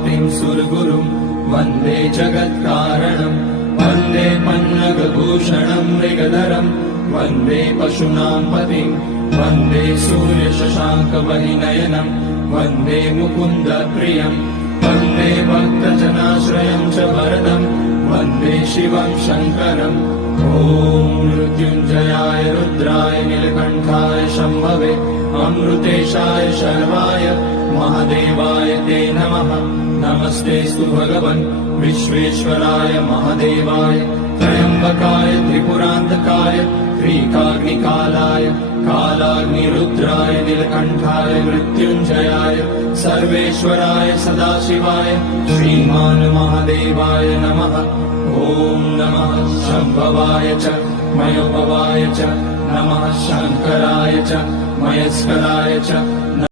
पतिं सुरगुरुं वन्दे जगत्कारणं वन्दे पन्नगभूषणं मृगधरं वन्दे पशूनां पतिं वन्दे सूर्यशशाङ्कवहिनयनं वन्दे मुकुन्दप्रियं वन्दे भक्तजनाश्रयं च वरदं वन्दे शिवं शङ्करम् ॐ मृत्युञ्जयाय रुद्राय नीलकण्ठाय शम्भवे अमृतेशाय शर्वाय महादेवाय ते नमः। नमस्तेऽस्तु भगवन् विश्वेश्वराय महादेवाय त्र्यम्बकाय त्रिपुरान्तकाय त्रिकाग्निकालाय कालाग्निरुद्राय नीलकण्ठाय मृत्युञ्जयाय सर्वेश्वराय सदाशिवाय श्रीमान् महादेवाय नमः। ॐ नमः शम्भवाय च मयोभवाय च नमः शङ्कराय च मयस्कराय च